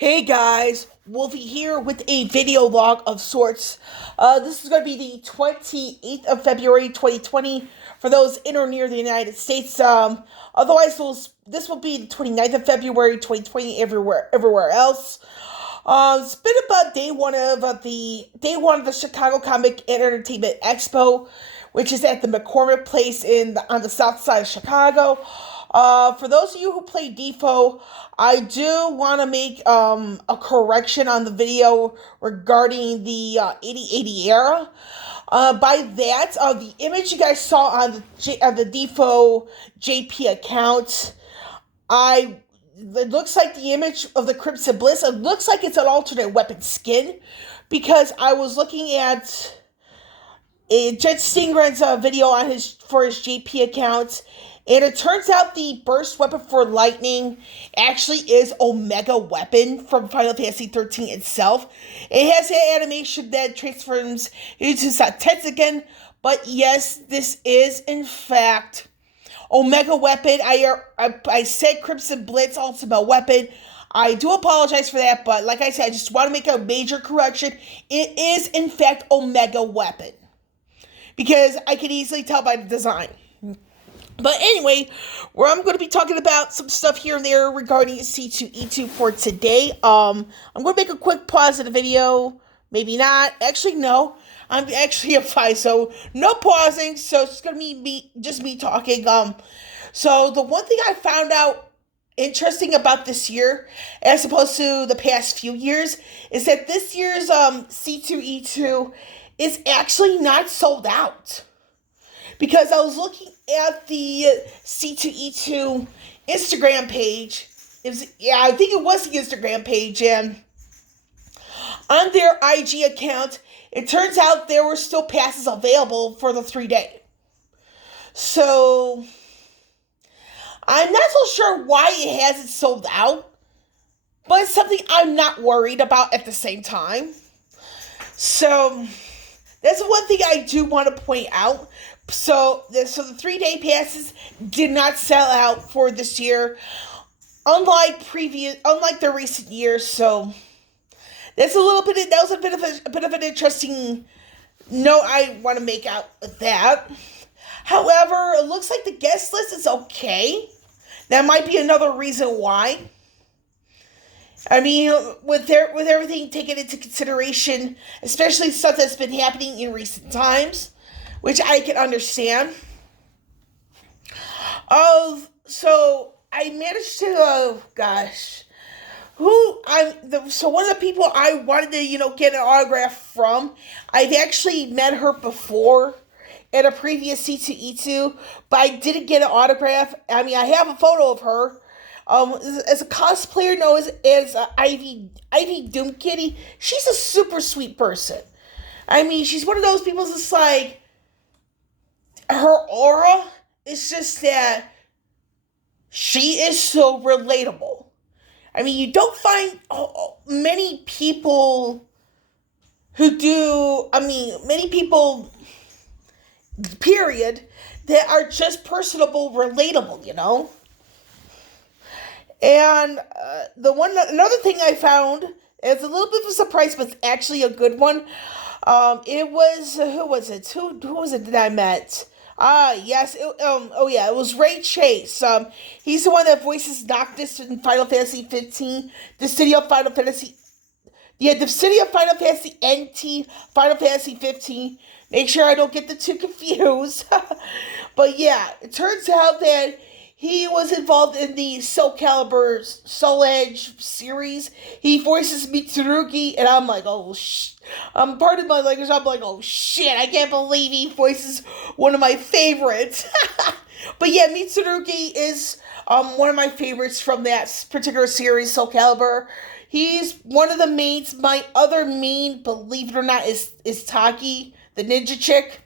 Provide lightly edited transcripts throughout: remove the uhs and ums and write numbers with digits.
Hey guys, Wolfie here with a video log of sorts. This is going to be the 28th of February 2020 for those in or near the United States. Otherwise, this will be the 29th of February 2020 everywhere else. It's been about day one of the Chicago Comic and Entertainment Expo, which is at the McCormick Place on the south side of Chicago. For those of you who play DFFOO, I do want to make a correction on the video regarding the 8080 era. By that, the image you guys saw on the DFFOO JP account, it looks like the image of the Crimson Bliss. It looks like it's an alternate weapon skin, because I was looking at Jet Stingren's video for his JP account, and it turns out the burst weapon for lightning actually is Omega Weapon from Final Fantasy 13 itself. It has an animation that transforms into Tetsugen, but yes, this is in fact Omega Weapon. I said Crimson Blitz Ultimate Weapon. I do apologize for that, but like I said, I just want to make a major correction. It is in fact Omega Weapon, because I could easily tell by the design. But anyway, where I'm going to be talking about some stuff here and there regarding C2E2 for today. I'm going to make a quick pause in the video. Maybe not. Actually, no. I'm actually a FI, so no pausing. So it's going to be just me talking. So the one thing I found out interesting about this year, as opposed to the past few years, is that this year's C2E2 is actually not sold out. Because I was looking at the C2E2 Instagram page. I think it was the Instagram page, and on their IG account, it turns out there were still passes available for the 3-day. So, I'm not so sure why it hasn't sold out, but it's something I'm not worried about at the same time. So, that's one thing I do want to point out. So the 3-day passes did not sell out for this year, unlike the recent years. So that was a bit of an interesting note I want to make out with that. However, it looks like the guest list is okay. That might be another reason why. I mean, with everything taken into consideration, especially stuff that's been happening in recent times, which I can understand. So I managed to, so one of the people I wanted to, get an autograph from, I've actually met her before at a previous C2E2, but I didn't get an autograph. I mean, I have a photo of her. As a cosplayer known as Ivy Doom Kitty, she's a super sweet person. I mean, she's one of those people that's like, her aura is just that she is so relatable. I mean, you don't find many people period, that are just personable, relatable, And another thing I found is a little bit of a surprise, but it's actually a good one. It was, who was it that I met? It was Ray Chase. He's the one that voices Noctis in Final Fantasy 15, the City of Final Fantasy NT, Final Fantasy 15. Make sure I don't get the two confused. But yeah, it turns out that he was involved in the Soul Calibur Soul Edge series. He voices Mitsurugi, and I'm like, pardon my language, I'm like, oh shit, I can't believe he voices one of my favorites. But yeah, Mitsurugi is one of my favorites from that particular series, Soul Calibur. He's one of the mains. My other main, believe it or not, is Taki, the ninja chick.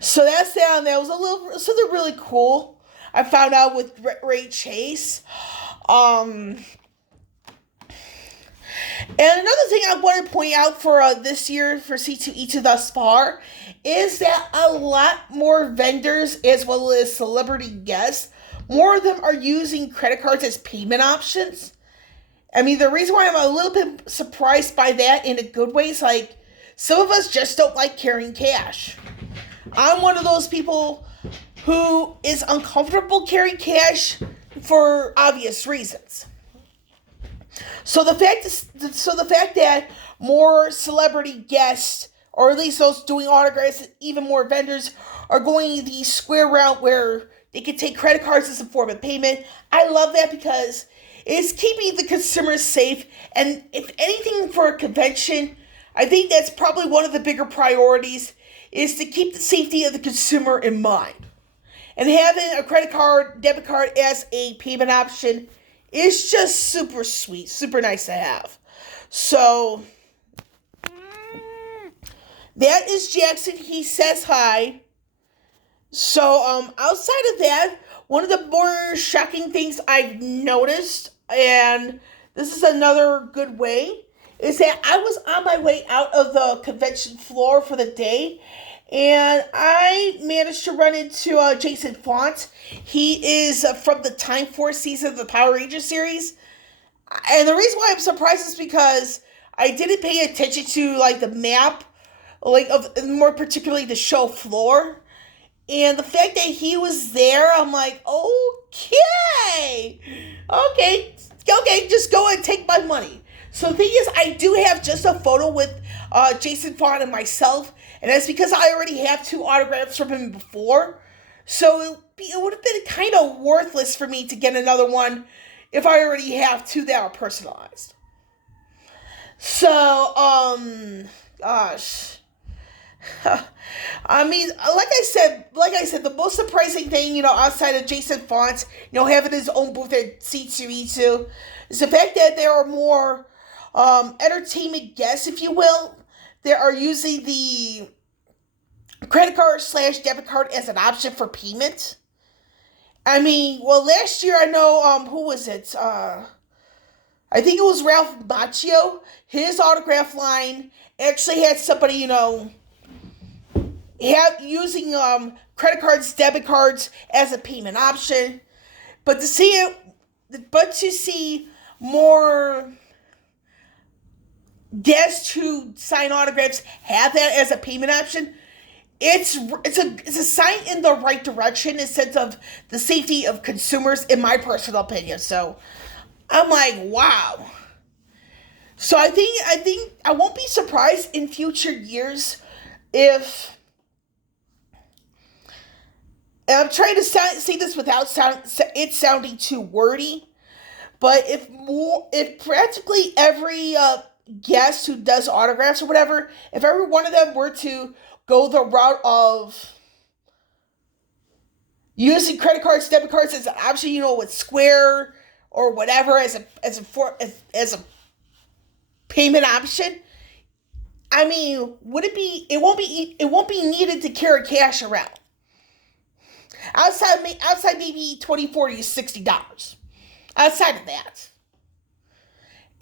So that was something really cool I found out with Ray Chase. And another thing I want to point out for this year for C2E2 thus far is that a lot more vendors, as well as celebrity guests, more of them are using credit cards as payment options. I mean, the reason why I'm a little bit surprised by that in a good way is like, some of us just don't like carrying cash. I'm one of those people who is uncomfortable carrying cash for obvious reasons. So the fact that more celebrity guests, or at least those doing autographs, even more vendors, are going the square route where they can take credit cards as a form of payment, I love that because it's keeping the consumers safe. And if anything, for a convention, I think that's probably one of the bigger priorities, is to keep the safety of the consumer in mind. And having a credit card, debit card as a payment option is just super sweet, super nice to have. So that is Jackson. He says hi. So outside of that, one of the more shocking things I've noticed, and this is another good way, is that I was on my way out of the convention floor for the day, and I managed to run into Jason Font. He is from the Time Force season of the Power Rangers series. And the reason why I'm surprised is because I didn't pay attention to like the map, like of more particularly the show floor. And the fact that he was there, I'm like, okay, just go and take my money. So the thing is, I do have just a photo with Jason Font and myself, and that's because I already have 2 autographs from him before. So it would have been kind of worthless for me to get another one if I already have 2 that are personalized. So, gosh. I mean, like I said, the most surprising thing, outside of Jason Font, having his own booth at C2E2, is the fact that there are more entertainment guests, if you will, that are using the credit card / debit card as an option for payment. I mean, well, last year I know, who was it? I think it was Ralph Macchio. His autograph line actually had somebody, using credit cards, debit cards as a payment option. But to see more guests who sign autographs have that as a payment option, it's a sign in the right direction in the sense of the safety of consumers, in my personal opinion. So I'm like, wow. So I think I won't be surprised in future years if, and I'm trying to say this without it sounding too wordy, but if practically every guest who does autographs or whatever, if every one of them were to go the route of using credit cards, debit cards as an option, with Square or whatever as a payment option, I mean, it won't be needed to carry cash around. Outside maybe $20, $40, $60. Outside of that.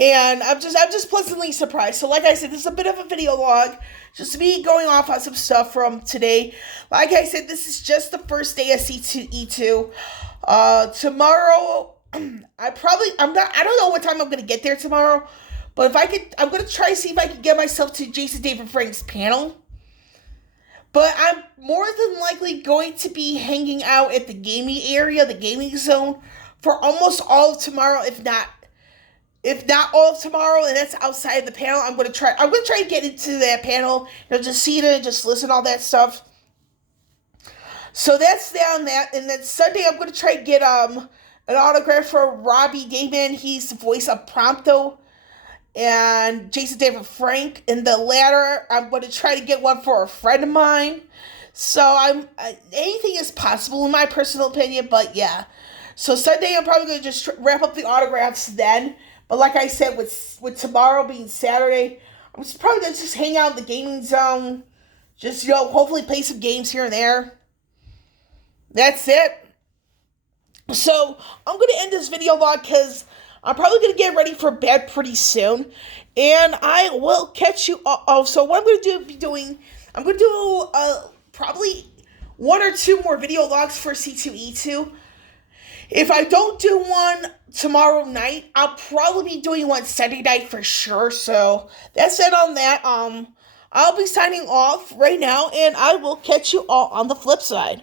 And I'm just pleasantly surprised. So like I said, this is a bit of a video log. Just me going off on some stuff from today. Like I said, this is just the first day of C2E2. Tomorrow, I don't know what time I'm going to get there tomorrow. But I'm going to try to see if I can get myself to Jason David Frank's panel. But I'm more than likely going to be hanging out at the gaming area, the gaming zone, for almost all of tomorrow, if not all of tomorrow, and that's outside of the panel. I'm going to try to get into that panel, just see it and just listen to all that stuff. So that's down that. And then Sunday, I'm going to try to get an autograph for Robbie Dayman. He's the voice of Prompto. And Jason David Frank. In the latter, I'm going to try to get one for a friend of mine. So anything is possible in my personal opinion, but yeah. So Sunday, I'm probably going to just wrap up the autographs then. But like I said, with tomorrow being Saturday, I'm probably going to just hang out in the gaming zone. Just, hopefully play some games here and there. That's it. So I'm going to end this video log because I'm probably going to get ready for bed pretty soon. And I will catch you all. So what I'm going to be doing, I'm going to do probably 1 or 2 more video logs for C2E2. If I don't do one tomorrow night, I'll probably be doing one Sunday night for sure. So that's it on that. I'll be signing off right now, and I will catch you all on the flip side.